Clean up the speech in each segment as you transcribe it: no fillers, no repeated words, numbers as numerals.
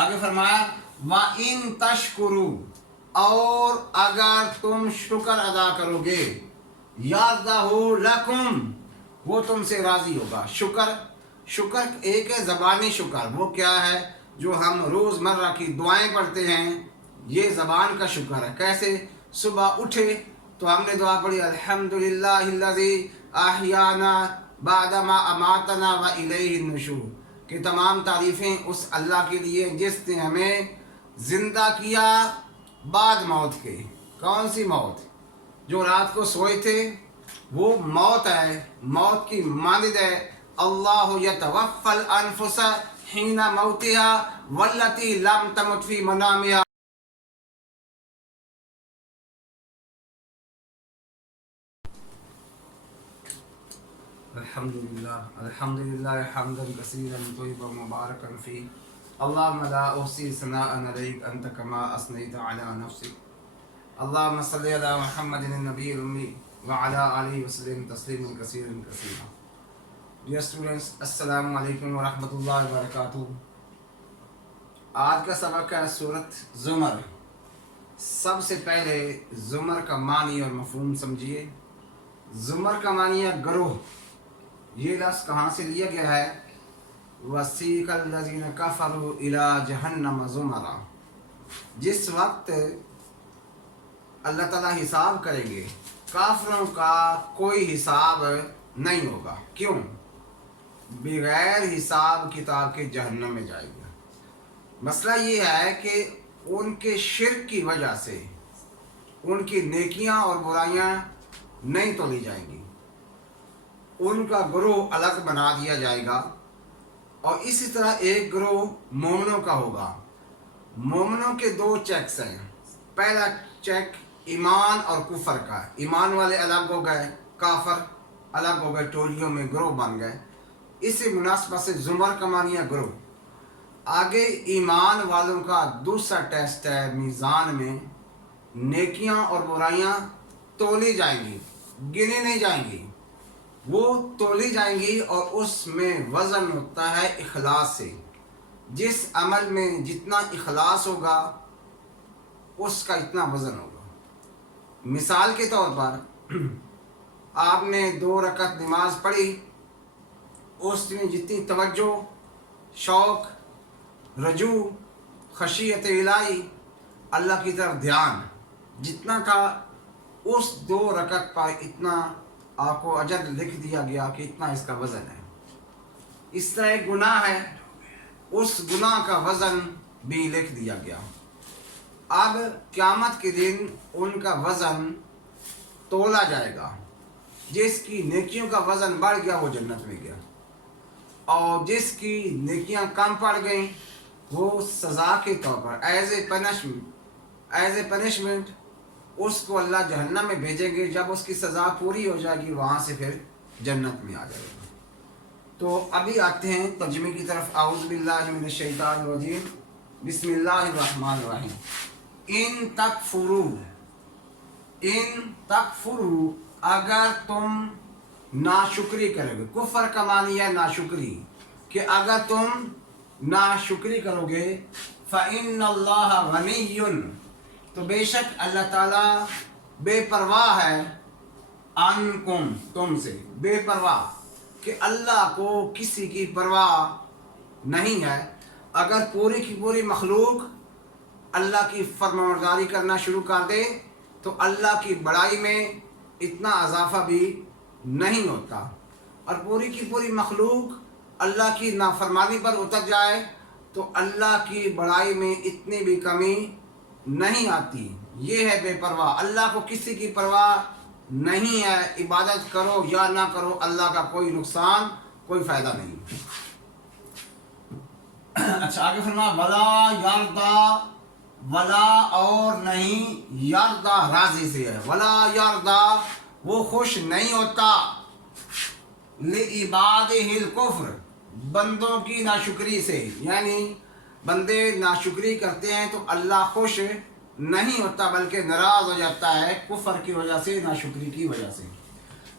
आगे फरमाया व इन तशकुरु, और अगर तुम शुक्र अदा करोगे, यारदाहु लकुम, वो तुमसे राजी होगा। शुक्र एक है ज़बानी शुक्र, वो क्या है जो हम रोज़मर्रा की दुआएं पढ़ते हैं, ये ज़बान का शुक्र है। कैसे? सुबह उठे तो हमने दुआ पढ़ी अल्हम्दुलिल्लाहिल्लज़ी अहयाना बादमा अमातना व इलैहि नुशूर, कि तमाम तारीफ़ें उस अल्लाह के लिए जिसने हमें ज़िंदा किया बाद मौत के। कौन सी मौत? जो रात को सोए थे वो मौत है, मौत की मानिद है। अल्लाहु यतवफ़्फ़ल अनफुसा हिना मौतिहा वल्लती लम तमुत फी मनामिहा। अल्हम्दुलिल्लाह हम्दन कसीरन तय्यिबन मुबारकन फी, अल्लाहुम्मा ला उहसी सनाअन अलैक अंत कमा असनैत अला नफ्सिक, अल्लाहुम्मा सल्लि अला मुहम्मदिन नबिय्यिल उम्मी व अला आलिहि वसल्लम तस्लीमन कसीरन कसीरा। डियर स्टूडेंट्स, अस्सलामु अलैकुम व रहमतुल्लाहि व बरकातुहू। आज का सबक है सूरत ज़ुमर। सबसे पहले ज़ुमर का मानी और मफ़हूम समझिए। ज़ुमर का मानी है ग्रोह। ये लफ्ज़ कहाँ से लिया गया है? वसीक़ल लज़ीना कफ़रू इला जहन्नम ज़ुमरा। जिस वक्त अल्लाह ताला हिसाब करेंगे, काफिरों का कोई हिसाब नहीं होगा। क्यों? बगैर हिसाब किताब के जहन्नम में जाएगा। मसला ये है कि उनके शिर्क की वजह से उनकी नेकियां और बुराइयां नहीं तोली जाएंगी, उनका ग्रोह अलग बना दिया जाएगा। और इसी तरह एक ग्रोह मोमिनों का होगा। मोमिनों के दो चेक्स हैं। पहला चेक ईमान और कुफर का। ईमान वाले अलग हो गए, काफर अलग हो गए, टोलियों में ग्रोह बन गए। इसी मुनासबत से ज़ुमर का मानिया ग्रोह। आगे ईमान वालों का दूसरा टेस्ट है, मीज़ान में नेकियां और बुराइयां तोली जाएंगी, गिनी नहीं जाएंगी, वो तोली जाएंगी। और उसमें वज़न होता है इखलास से। जिस अमल में जितना इखलास होगा उसका इतना वज़न होगा। मिसाल के तौर पर आपने 2 रकत नमाज पढ़ी, उसमें जितनी तवज्जो, शौक़, रजू, खशियत इलाही, अल्लाह की तरफ ध्यान जितना था, उस 2 रकत पर इतना आपको अजर लिख दिया गया कि इतना इसका वज़न है। इस तरह एक गुनाह है, उस गुनाह का वज़न भी लिख दिया गया। अब क़यामत के दिन उनका वज़न तोला जाएगा। जिसकी नेकियों का वज़न बढ़ गया वो जन्नत में गया, और जिसकी नेकियां कम पड़ गई वो सज़ा के तौर पर एज ए पनिशमेंट उसको अल्लाह जहन्नम में भेजेंगे। जब उसकी सज़ा पूरी हो जाएगी वहाँ से फिर जन्नत में आ जाएगा। तो अभी आते हैं तर्जुमे की तरफ। आऊज़ु बिल्लाहि मिनश शैतानिर रजीम, बिस्मिल्लाहिर रहमानिर रहीम। इन तकफुरू, अगर तुम नाशुक्री करोगे। कुफर का मानी है नाशुक्री, कि अगर तुम नाशुक्री करोगे, फ़इन्नल्लाह गनिय्युन, तो बेशक अल्लाह ताला बेपरवाह है, अन्कुम, तुमसे बेपरवाह, कि अल्लाह को किसी की परवाह नहीं है। अगर पूरी की पूरी मखलूक अल्लाह की फरमाबरदारी करना शुरू कर दे तो अल्लाह की बड़ाई में इतना इजाफा भी नहीं होता, और पूरी की पूरी मखलूक अल्लाह की नाफरमानी पर उतर जाए तो अल्लाह की बड़ाई में इतनी भी कमी नहीं आती। ये है बेपरवाह। अल्लाह को किसी की परवाह नहीं है। इबादत करो या ना करो, अल्लाह का कोई नुकसान, कोई फ़ायदा नहीं। अच्छा, आगे फरमाया वला यारदा, वला और नहीं, यारदा राजी से है। वला यारदा, वो खुश नहीं होता, ले इबादिहिल कुफ्र, बंदों की नाशुक्री से। यानी बंदे नाशुक्री करते हैं तो अल्लाह खुश नहीं होता, बल्कि नाराज़ हो जाता है कुफर की वजह से, नाशुक्री की वजह से।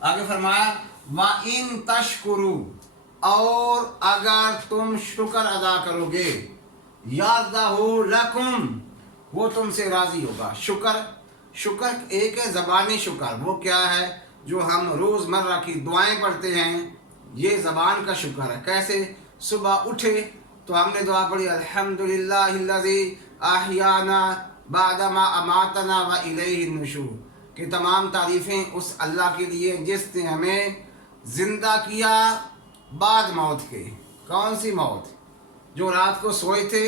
आगे फरमाया व इन तशकुरू, और अगर तुम शुक्र अदा करोगे, यरदहु लकुम, वो तुमसे राज़ी होगा। शुक्र एक है ज़बानी शुक्र, वो क्या है जो हम रोज़मर्रा की दुआएं पढ़ते हैं, ये ज़बान का शुक्र है। कैसे? सुबह उठे तो हमने दुआ पढ़ी अल्हम्दुलिल्लाहिल्लज़ी अहयाना बादमा अमातना व इलैहिन नुशूर, कि तमाम तारीफ़ें उस अल्लाह के लिए जिसने हमें ज़िंदा किया बाद मौत के। कौन सी मौत? जो रात को सोए थे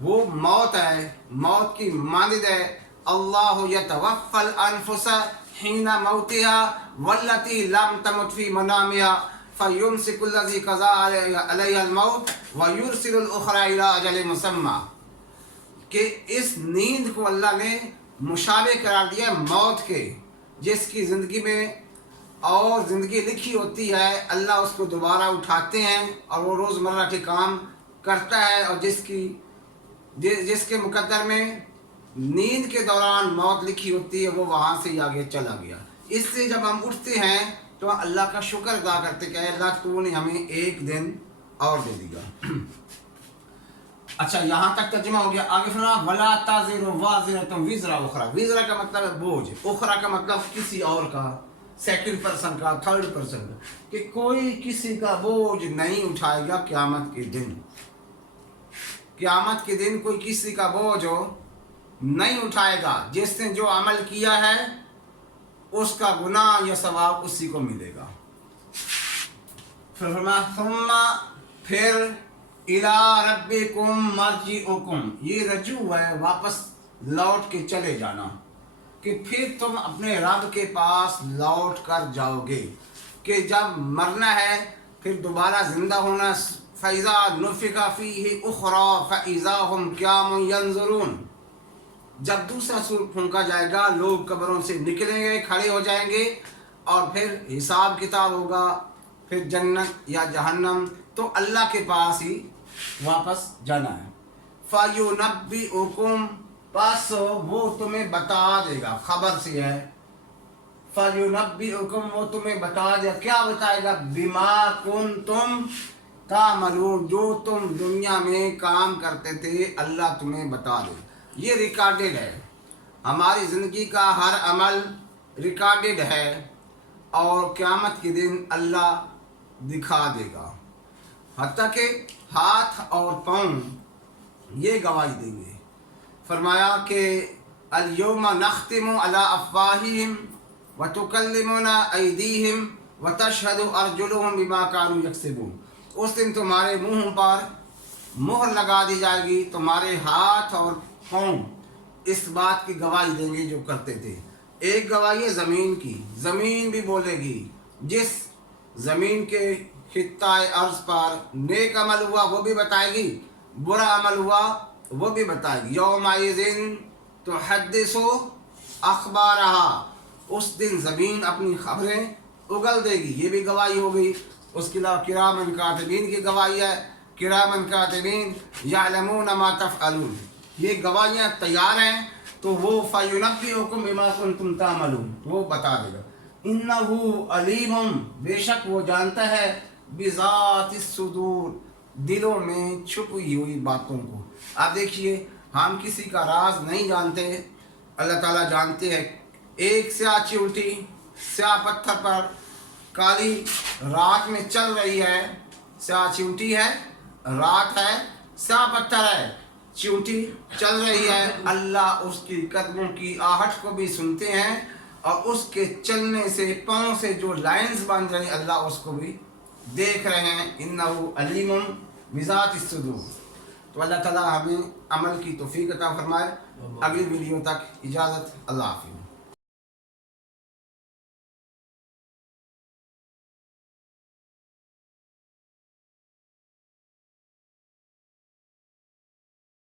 वो मौत है, मौत की मानिद है। अल्लाहु यतवफ़्फ़ल अनफुसा हिना मौतिहा वल्लती लम तमुत फी मनामिहा फयुमसिकुल्लज़ी क़ज़ा अलैहल मौत व युरसिलुल उख़रा इला अजलिन मुसम्मा, कि इस नींद को अल्लाह ने मुशाबे करार दिया मौत के, जिसकी ज़िंदगी में और ज़िंदगी लिखी होती है, अल्लाह उसको दोबारा उठाते हैं और वो रोज़मर्रा के काम करता है, और जिसके मुकद्दर में नींद के दौरान मौत लिखी होती है वो वहाँ से आगे चला गया। इससे जब हम उठते हैं तो अल्लाह का शुक्र अदा करते कि अल्लाह तूने हमें एक दिन और दे दिया। अच्छा, यहाँ तक तर्जुमा हो गया। आगे फरमाया वला ताज़िरु वाज़िरतुन विज़रा उख़रा। विज़रा का मतलब है बोझ, उख़रा का मतलब किसी और का, सेकंड पर्सन का, थर्ड पर्सन का, कि कोई किसी का बोझ नहीं उठाएगा क़यामत के दिन। क़यामत के दिन कोई किसी का बोझ नहीं उठाएगा। जिसने जो अमल किया है उसका गुनाह या सवाब उसी को मिलेगा। फिर इला रब्बिकुम मर्जिउकुम, ये रजू है, वापस लौट के चले जाना, कि फिर तुम अपने रब के पास लौट कर जाओगे, कि जब मरना है फिर दोबारा ज़िंदा होना। फ़इज़ा नुफ़िख़ा फ़ीही उख़रा फ़इज़ा हुम क़ियामुन यंज़ुरून, जब दूसरा सूर फूंका जाएगा लोग कब्रों से निकलेंगे, खड़े हो जाएंगे, और फिर हिसाब किताब होगा, फिर जन्नत या जहन्नम, तो अल्लाह के पास ही वापस जाना है। फ़युनब्बिउकुम, बस वो तुम्हें बता देगा, खबर से है। फ़युनब्बिउकुम, वो तुम्हें बता देगा। क्या बताएगा? बिमा कुंतुम तामलून, जो तुम दुनिया में काम करते थे अल्लाह तुम्हें बता दे। ये रिकॉर्डेड है, हमारी ज़िंदगी का हर अमल रिकॉर्डेड है, और क़यामत के दिन अल्लाह दिखा देगा। हत्ता कि हाथ और पाँव ये गवाही देंगे। फरमाया कि अल-यौमा नख्तिमु अला अफ़वाहिहिम व तुकल्लिमुना अयदीहिम व तशहदु अर्जुलुहुम बिमा कानू यक्सिबून। उस दिन तुम्हारे मुँह पर मुहर लगा दी जाएगी, तुम्हारे हाथ और पाँव इस बात की गवाही देंगे जो करते थे। एक गवाही है ज़मीन की, ज़मीन भी बोलेगी। जिस ज़मीन के खित्ताए अर्ज़ पर नेक अमल हुआ वो भी बताएगी, बुरा अमल हुआ वो भी बताएगी। यौमाइज़िन तुहद्दिसु अख़बारहा, उस दिन ज़मीन अपनी खबरें उगल देगी, ये भी गवाही हो गई। उसके अलावा किरामन कातिबीन की गवाही है, किरामन कातिबीन यअलमून मा तफ़अलून, ये गवाहियाँ तैयार हैं। तो वो फ़युनब्बिउकुम बिमा कुंतुम तामलून, वो बता देगा। इन्नहु अलीमुम, बेशक वो जानता है, बिज़ातिस सुदूर, दिलों में छुपी हुई बातों को। आप देखिए, हम किसी का राज नहीं जानते, अल्लाह ताला जानते हैं। एक स्याह चिमटी स्याह पत्थर पर काली रात में चल रही है, स्याह चिमटी है, रात है, स्याह पत्थर है, चिमटी चल रही है। अल्लाह उसकी कदमों की आहट को भी सुनते हैं, और उसके चलने से पाँव से जो लाइंस बन रही अल्लाह उसको भी देख रहे हैं। इन्नहु अलीमुम बिज़ातिस सुदूर। तो अल्लाह ताला हमें अमल की तौफीक अता फरमाए। अगली वीडियो तक इजाज़त, अल्लाह हाफ़िज़।